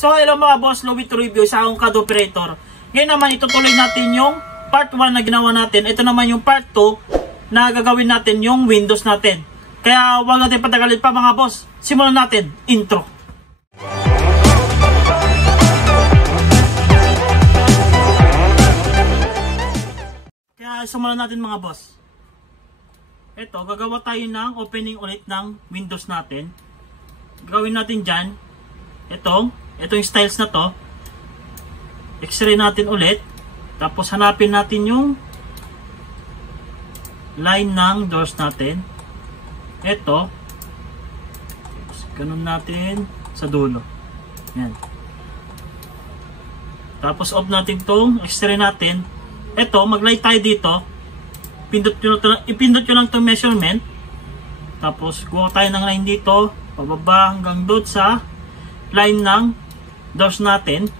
So hello mga boss, Louie to review sa akong CAD operator. Ngayon naman itutuloy natin yung part 1 na ginawa natin. Ito naman yung part 2 na gagawin natin yung Windows natin. Kaya huwag natin patagalin pa mga boss. Simulan natin. Intro. Kaya simulan natin mga boss. Ito, gagawa tayo ng opening ulit ng Windows natin. Gagawin natin dyan. Itong styles na to. X-ray natin ulit. Tapos hanapin natin yung line ng doors natin. Ito. Ganun natin sa dulo. Yan. Tapos off natin tong X-ray natin. Ito, mag-light tayo dito. Ipindot nyo lang itong measurement. Tapos kuha tayo ng line dito. Pababa hanggang doon sa line ng doors natin.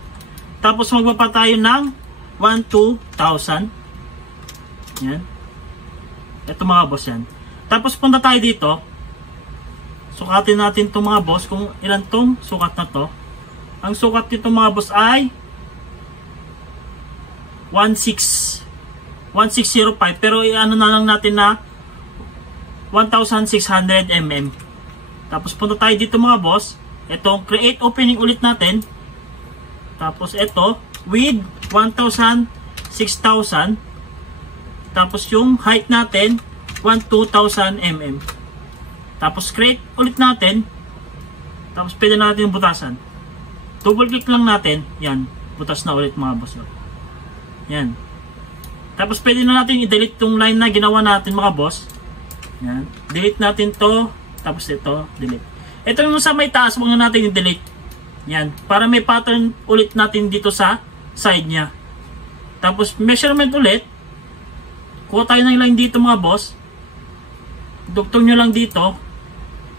Tapos magbaba tayo ng 1,2,000. Yan. Ito mga boss yan. Tapos punta tayo dito. Sukatin natin itong mga boss kung ilan tong sukat na to. Ang sukat nito mga boss ay 1605. Pero i-ano na lang natin na 1,600 mm. Tapos punta tayo dito mga boss. Itong create opening ulit natin. Tapos ito with 1,000, 6,000. Tapos yung height natin 1,2,000 mm. Tapos create ulit natin. Tapos pwede natin yung butasan. Double click lang natin. Yan. Butas na ulit mga boss. Yan. Tapos pwede na natin i-delete tong line na ginawa natin mga boss. Yan. Delete natin to. Tapos ito. Delete. Ito yung sa may taas. Huwag na natin i-delete. Yan. Para may pattern ulit natin dito sa side niya. Tapos measurement ulit. Kuha tayo ng line dito mga boss. Duktong nyo lang dito.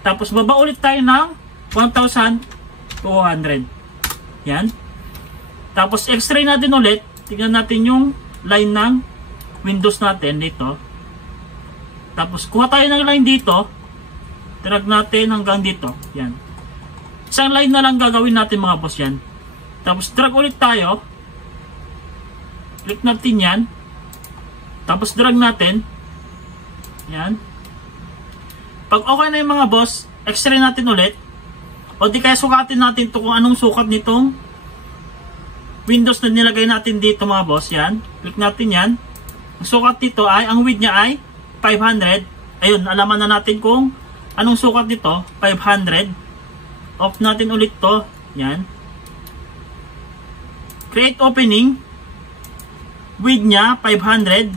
Tapos baba ulit tayo ng 1,200. Yan. Tapos x-ray natin ulit. Tingnan natin yung line ng Windows natin dito. Tapos kuha tayo ng line dito. Drag natin hanggang dito. Yan. Isang line na lang gagawin natin mga boss yan. Tapos drag ulit tayo. Click natin yan. Tapos drag natin. Yan. Pag okay na yung mga boss, x-ray natin ulit. O di kaya sukatin natin to kung anong sukat nitong Windows na nilagay natin dito mga boss. Yan. Click natin yan. Ang sukat dito ay, ang width niya ay 500. Ayun, alaman na natin kung anong sukat nito. 500. Off natin ulit to. Yan. Create opening. Width niya 500.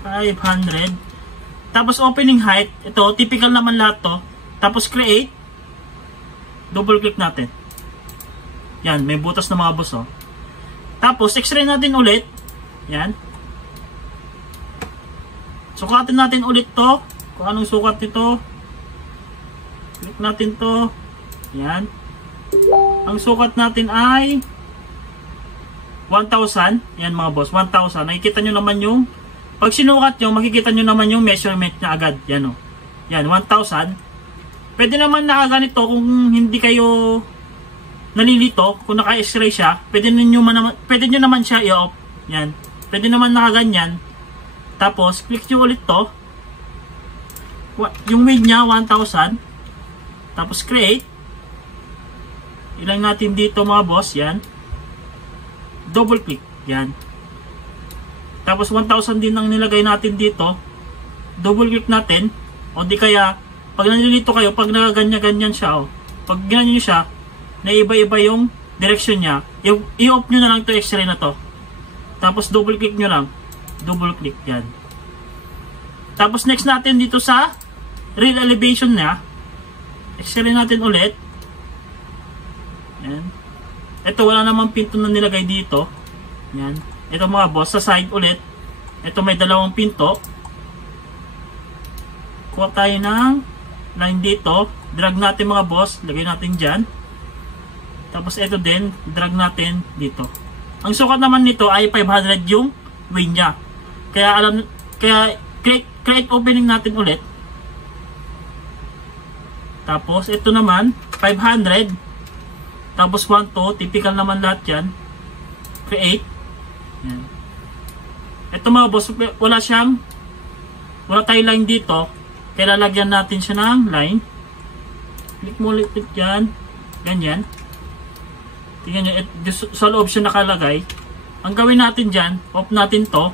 500. Tapos opening height. Ito, typical naman lahat to. Tapos create. Double click natin. Yan, may butas na mga boss oh. Tapos x-ray natin ulit. Yan. Sukatin natin ulit to. Kung anong sukat nito. Click natin to. Yan. Ang sukat natin ay 1,000. Yan mga boss, 1,000. Nakikita nyo naman yung, pag sinukat nyo, makikita nyo naman yung measurement nya agad. Yan o. Yan, 1,000. Pwede naman nakaganito kung hindi kayo nalilito. Kung naka-x-ray siya, pwede nyo naman siya i-off. Yan. Pwede naman nakaganyan. Tapos, click nyo ulit to. Yung width nya, 1,000. Tapos, create. Ilang natin dito mga boss. Yan. Double click. Yan. Tapos, 1,000 din ang nilagay natin dito. Double click natin. O di kaya, pag nalilito kayo, pag nakaganyan-ganyan siya, oh. Pag ganyan nyo siya, na iba-iba yung direction niya, i-off nyo na lang to x-ray na to. Tapos, double click nyo lang. Double click. Yan. Tapos, next natin dito sa real elevation niya, x-ray natin ulit. Yan. Ito, wala namang pinto na nilagay dito. Yan. Ito mga boss, sa side ulit. Ito may dalawang pinto. Kuha tayo ng line dito. Drag natin mga boss. Lagay natin dyan. Tapos ito din, drag natin dito. Ang sukat naman nito ay 500 yung width niya. Kaya create opening natin ulit. Tapos ito naman 500. Tapos 1 to, typical naman lahat yan. Create. Yan. Ito mga boss, wala tayong line dito. Kaya lalagyan natin siya ng line. Click mo ulit yan. Ganyan. Tingnan nyo, sa loob siya nakalagay. Ang gawin natin dyan, off natin to.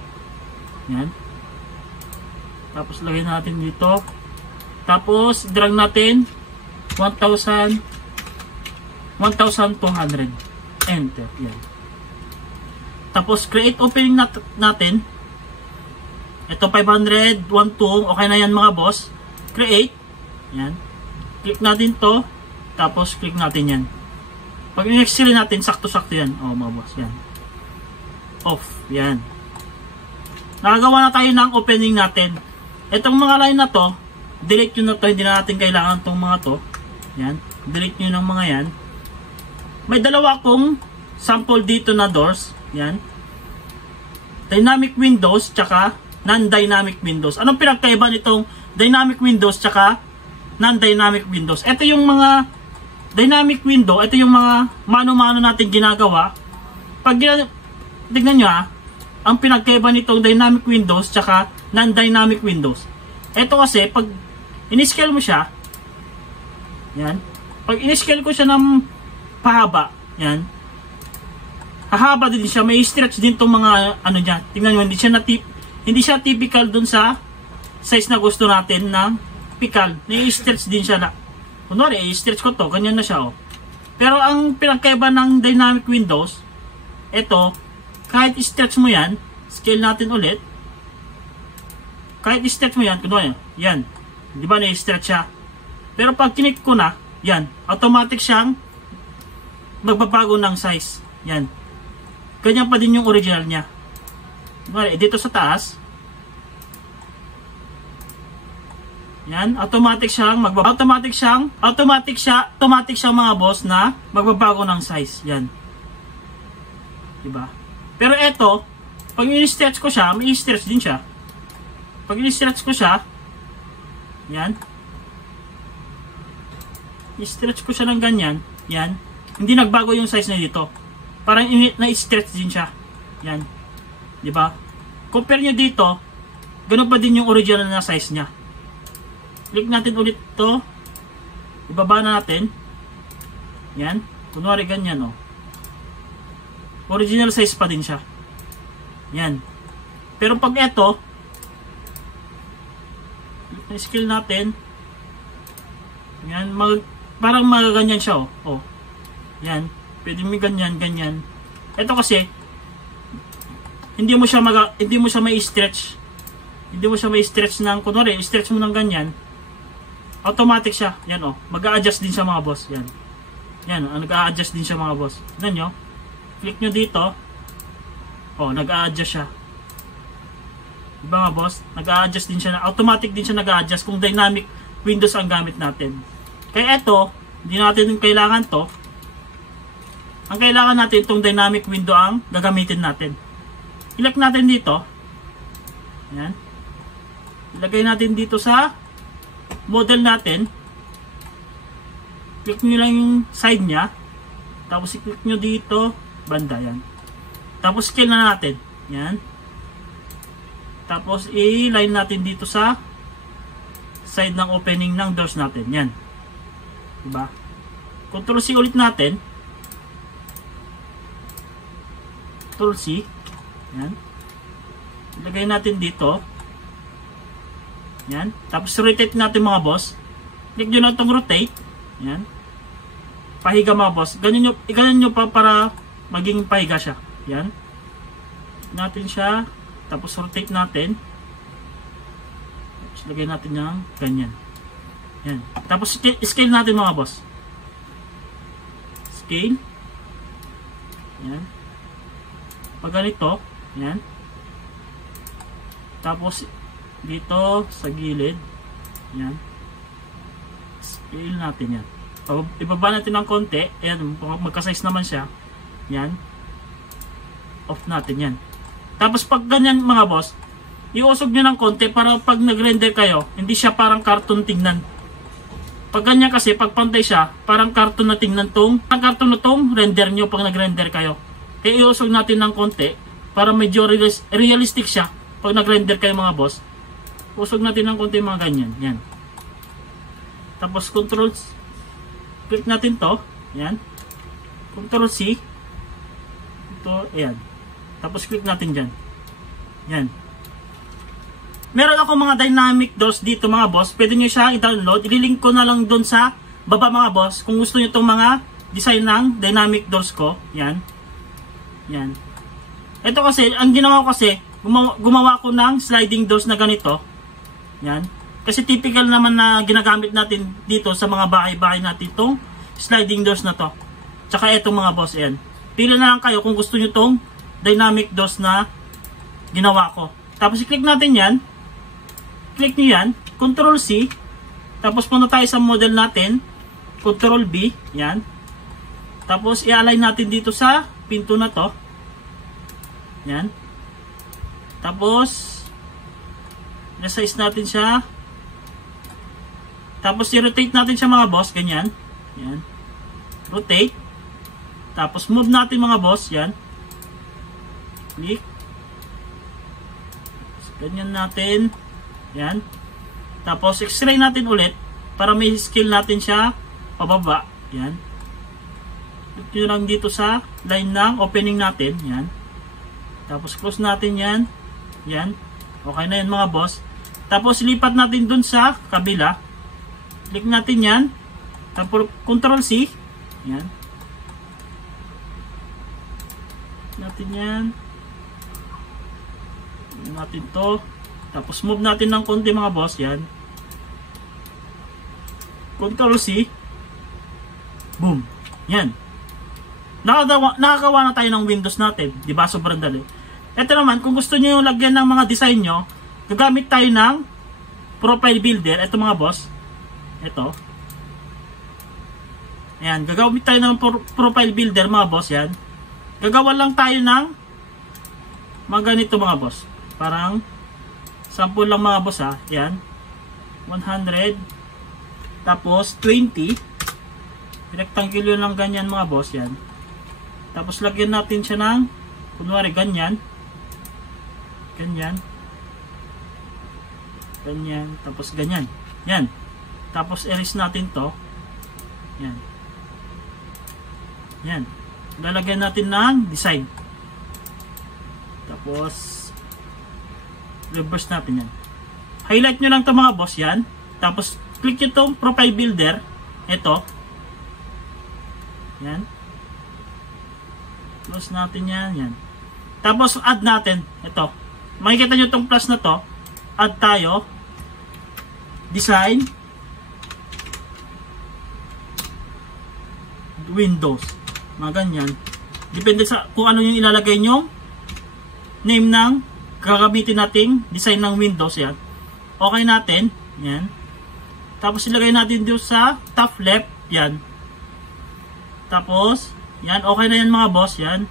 Yan. Tapos lagay natin dito. Tapos drag natin 1,200. Enter. Yan. Tapos create opening natin. Ito 500, 1,2. Okay na yan mga boss. Create. Yan. Click natin to. Tapos click natin yan. Pag in-exhale natin, sakto-sakto yan. O mga boss. Yan. Off. Yan. Nakagawa na tayo ng opening natin. Itong mga line na to, delete nyo na to. Hindi na natin kailangan tong mga to. Yan. Delete nyo ng mga yan. May dalawa akong sample dito na doors. Yan. Dynamic windows tsaka non-dynamic windows. Anong pinagkaiba nitong dynamic windows tsaka non-dynamic windows? Ito yung mga dynamic window. Ito yung mga mano-mano natin ginagawa. Pag tignan nyo ang pinagkaiba nitong dynamic windows tsaka non-dynamic windows. Ito kasi pag in-scale mo siya, yan. Pag in-scale ko siya ng pahaba, yan. Hahaba din siya, may stretch din tong mga ano niya. Tingnan niyo, hindi siya typical dun sa size na gusto natin ng pikal. Nai-stretch din siya na. Kunwari, i-stretch ko to, ganyan na siya, oh. Pero ang pinagkaiba ng dynamic windows, ito, kahit i-stretch mo yan, scale natin ulit. Kahit i-stretch mo yan, kunwari, yan. Di ba na-stretch siya? Pero pag kinik ko na, yan, automatic siyang magbabago ng size. Yan. Ganyan pa din yung original niya. Dito sa taas. Yan, automatic siyang automatic siya mga boss na magbabago ng size. Yan. Diba? Pero ito, pag i-stretch ko siya, may i-stretch din siya. Pag i-stretch ko siya, yan. I-stretch ko siya ng ganyan. Yan. Hindi nagbago yung size na dito. Parang na-stretch din siya. Yan. Diba? Compare nyo dito, ganun pa din yung original na size niya. Click natin ulit to. Ibaba na natin. Yan. Kunwari ganyan, oh. Original size pa din siya. Yan. Pero pag ito, scale natin. Yan. Parang magaganyan siya, oh. Oh. Yan. Pwede may ganyan, ganyan. Ito kasi, hindi mo siya may stretch. Hindi mo siya may stretch ng, kunwari, stretch mo ng ganyan. Automatic siya. Yan, oh. Mag-a-adjust din siya mga boss. Yan. Yan, nag-a-adjust din siya mga boss. Tignan nyo. Click nyo dito. Oh, nag-a-adjust siya. Diba mga boss? Nag-a-adjust din siya. Automatic din siya nag-a-adjust kung dynamic windows ang gamit natin. Kaya ito, hindi natin kailangan to. Ang kailangan natin itong dynamic window ang gagamitin natin. Ilagay natin dito. Yan. Ilagay natin dito sa model natin. Click nyo lang yung side nya. Tapos i-click nyo dito. Banda yan. Tapos scale na natin. Yan. Tapos i-line natin dito sa side ng opening ng doors natin. Yan. Diba? Ctrl C ulit natin. Ctrl C. Yan. Ilagay natin dito. Yan. Tapos rotate natin mga boss. Click nyo lang itong rotate. Yan. Pahiga mga boss. Ganyan nyo pa para maging pahiga siya. Yan. Natin siya. Tapos rotate natin. Tapos lagay natin yung ganyan. Yan. Tapos scale natin mga boss. Scale. Yan. Pag ganito, yan. Tapos dito sa gilid, yan. Scale natin yan. Ibaba natin ng konti, ayan, magka-size naman siya. Yan. Off natin yan. Tapos pag ganyan mga boss, iusog nyo ng konti para pag nag-render kayo, hindi siya parang cartoon tingnan. Pag ganyan kasi, pag pantay siya, parang karton na tingnan tong, ang karton na tong render nyo pag nag-render kayo. Kaya iusog natin ng konti para medyo realistic siya pag nag-render kayo mga boss. Usog natin ng konti mga ganyan. Yan. Tapos control, click natin to. Yan. Control C. Ito, ayan. Tapos click natin dyan. Yan. Meron ako mga dynamic doors dito mga boss. Pwede nyo siya i-download. Ililink ko na lang doon sa baba mga boss. Kung gusto nyo itong mga design ng dynamic doors ko. Yan. Yan. Ito kasi, ang ginawa ko kasi, gumawa ko ng sliding doors na ganito. Yan. Kasi typical naman na ginagamit natin dito sa mga bahay-bahay natin itong sliding doors na to. Tsaka itong mga boss. Yan. Pili na lang kayo kung gusto nyo itong dynamic doors na ginawa ko. Tapos i-click natin yan. Click nyo yan, Ctrl C, tapos punta tayo sa model natin, Ctrl B, yan. Tapos i-align natin dito sa pinto na to. Yan. Tapos resize natin siya. Tapos i-rotate natin siya mga boss, ganyan. Yan. Rotate. Tapos move natin mga boss, yan. Click. Ganyan natin. Yan. Tapos x-ray natin ulit para may scale natin siya pababa. Yan. Click nyo lang dito sa line ng opening natin. Yan. Tapos close natin yan. Yan. Okay na yan mga boss. Tapos lipat natin dun sa kabila. Click natin yan. Tapos Ctrl C. Yan. Natin yan. Natin to. Tapos move natin ng konti mga boss, yan. Ctrl C. Boom. Yan. Nakagawa na tayo ng Windows natin. Diba? Sobrang dali. Ito naman, kung gusto nyo yung lagyan ng mga design nyo, gagamit tayo ng profile builder. Ito mga boss. Ito. Ayan. Gagamit tayo ng profile builder mga boss, yan. Gagawa lang tayo ng mga ganito mga boss. Parang sample lang mga boss ha. Yan. 100. Tapos 20. Rectangle lang ganyan mga boss. Yan. Tapos lagyan natin siya ng kunwari ganyan. Ganyan. Ganyan. Tapos ganyan. Yan. Tapos erase natin to. Yan. Yan. Lalagyan natin ng design. Tapos reverse natin yan. Highlight nyo lang ito mga boss yan. Tapos click nyo itong profile builder. Ito. Yan. Close natin yan. Yan. Tapos add natin. Ito. Makikita nyo itong plus na to. Add tayo. Design. Windows. Mga ganyan. Depende sa kung ano yung ilalagay nyo name ng gagamitin nating design ng Windows. Yan. Okay natin. Yan. Tapos ilagay natin dito sa top left. Yan. Tapos, yan. Okay na yan mga boss. Yan.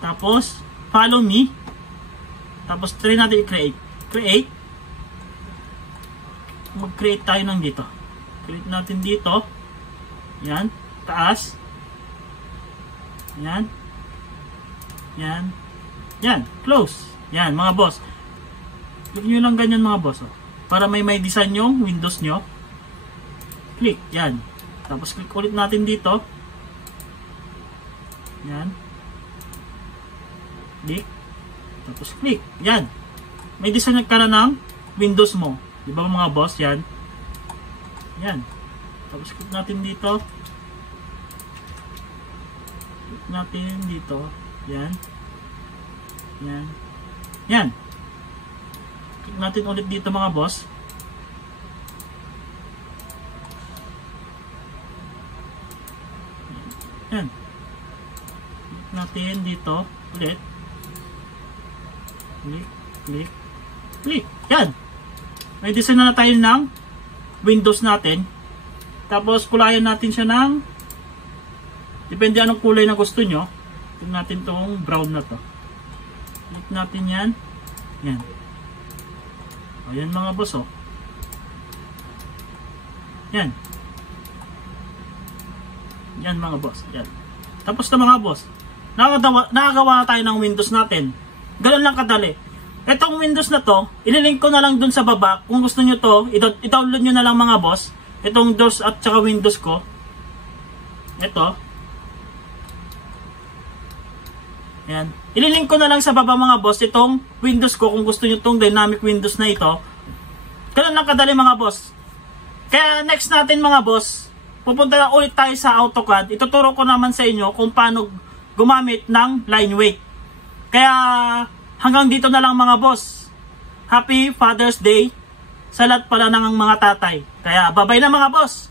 Tapos, follow me. Tapos, try natin i-create. Create. Mag-create tayo ng dito. Create natin dito. Yan. Taas. Yan. Yan. Yan. Close. Yan mga boss. Click nyo lang ganyan mga boss. Oh. Para may design yung Windows nyo. Click. Yan. Tapos click ulit natin dito. Yan. Click. Tapos click. Yan. May design ka na ng Windows mo. Diba mga boss? Yan. Yan. Tapos click natin dito. Click natin dito. Yan. Yan. Yan. Click natin ulit dito mga boss. Yan. Click natin dito ulit. Click, click, click. Yan. May design na tayo ng Windows natin. Tapos kulayan natin siya ng depende anong kulay na gusto nyo. Click natin tong brown na to. Click natin yan. Yan. Ayan mga boss oh. Yan. Yan mga boss. Yan. Tapos na mga boss. Nakagawa na tayo ng Windows natin. Ganun lang kadali. Itong Windows na to, ililink ko na lang dun sa baba. Kung gusto nyo to, i-download nyo na lang mga boss. Itong DOS at saka Windows ko. Ito. Yan. Ililink ko na lang sa baba mga boss itong Windows ko kung gusto nyo itong dynamic Windows na ito. Ganun lang kadali mga boss. Kaya next natin mga boss, pupunta na ulit tayo sa AutoCAD. Ituturo ko naman sa inyo kung paano gumamit ng line weight. Kaya hanggang dito na lang mga boss. Happy Father's Day sa lahat pala ng mga tatay. Kaya bye-bye na mga boss.